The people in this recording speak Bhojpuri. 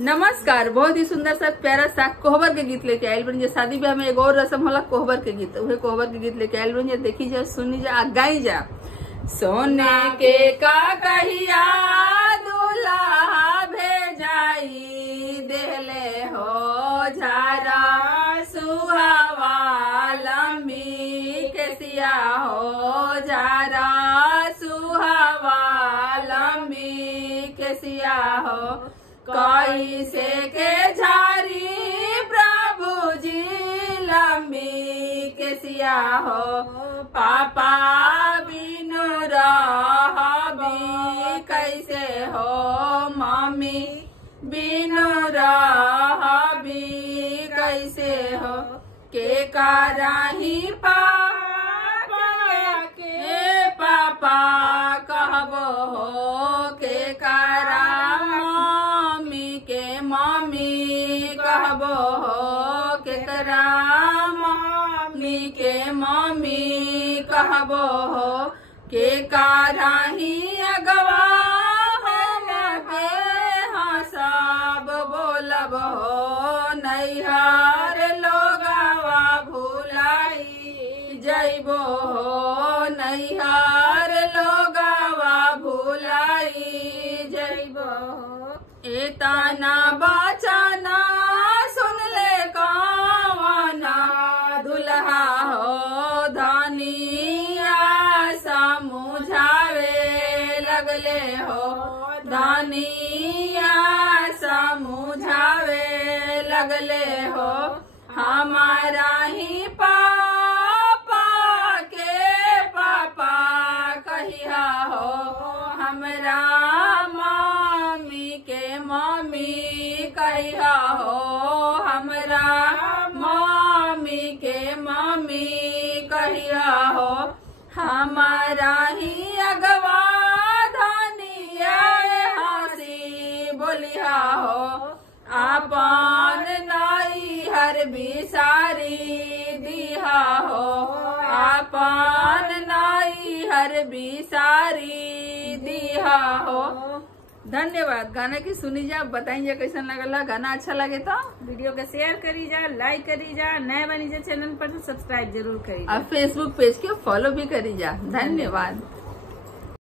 नमस्कार। बहुत ही सुंदर सा प्यारा सा कोहबर के गीत लेके आयल बन। शादी ब्याह में एगो और रस्म होला कोहबर के गीत, उहे कोहबर के गीत लेके आयल बन। देखी जा, सुनी जा, गाई जा। सोने के का कहिया दूल्हा भेजाई, देहले हो झारा सुहावा, लंबी केसिया हो झारा सुहावा, लंबी केसिया हो। कैसे के झारी प्रभु जी लंबी केसिया हो, पापा बिनु रहबी कैसे हो, मम्मी बिनु रहबी कैसे हो। के कराही पापा के पापा कहबो हो, के करा मम्मी कहबो हो, केकरा मम्मी के मम्मी कहबो हो। के कराही अगवा हम के हंसब बोलब हो, नैहर लोगवा भुलाई जइबो हो, नैहर लोगवा भुलाई जइबो हो। एतना बचना सुन ले कवना दुल्हा हो, धनिया समझावे लगले हो, धनिया समझावे लगले हो। हमारा ही पापा के पापा कहिया हो, हमरा मम्मी कहिया हो, हमरा मम्मी के मम्मी कहिया हो। हमारा ही अगवा धनिया हंसी बोलिया हो, आपन नैहर बिसारी दिहा हो, आपन नैहर बिसारी दिहा हो। धन्यवाद। गाना की सुनी जा, बताइए कैसा लगला। गाना अच्छा लगे तो वीडियो के शेयर करी जा, लाइक करी जा, नए बनी जा चैनल पर तो सब्सक्राइब जरूर करी जा, और फेसबुक पेज के फॉलो भी करी जा। धन्यवाद।